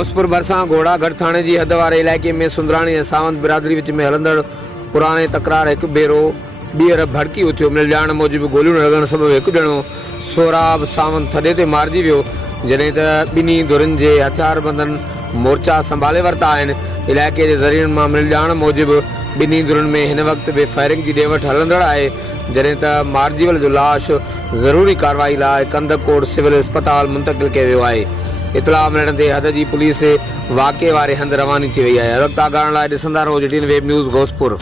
घोसपुर भरसा घोड़ागढ़ थाने की हद वाले इलाके में सुंदराणी और सावंत बिरादरी विच में हलंदड़ पुराने तकरार एक भेरो ॿीहर भड़की उथियो। मिल जाण मूजिब गोलियूं लॻण सबबि हिकु ॼणो सोराब सावंत थॾे ते मारिजी वियो, जॾहिं त ॿिन्ही धुरनि जे हथियारबंदनि मोर्चा संभाले वरिता आहिनि। इलाइक़े जे ज़रियनि मां मिल जाण मूजिब ॿिन्ही धुरनि में हिन वक़्तु बि फायरिंग जी ॾे वठि हलंदड़ आहे, जॾहिं त मारिजीवल जो लाश ज़रूरी कार्रवाई लाइ कंदकोट सिविल अस्पताल मुंतक़िल कयो वियो आहे। इतला मिलण ते हद जी पुलिस वाक़े वारे हंधि रवानी थी वई आहे। रब्ता करण लाइ ॾिसंदा रहो JTN वेब न्यूज़ घोसपुर।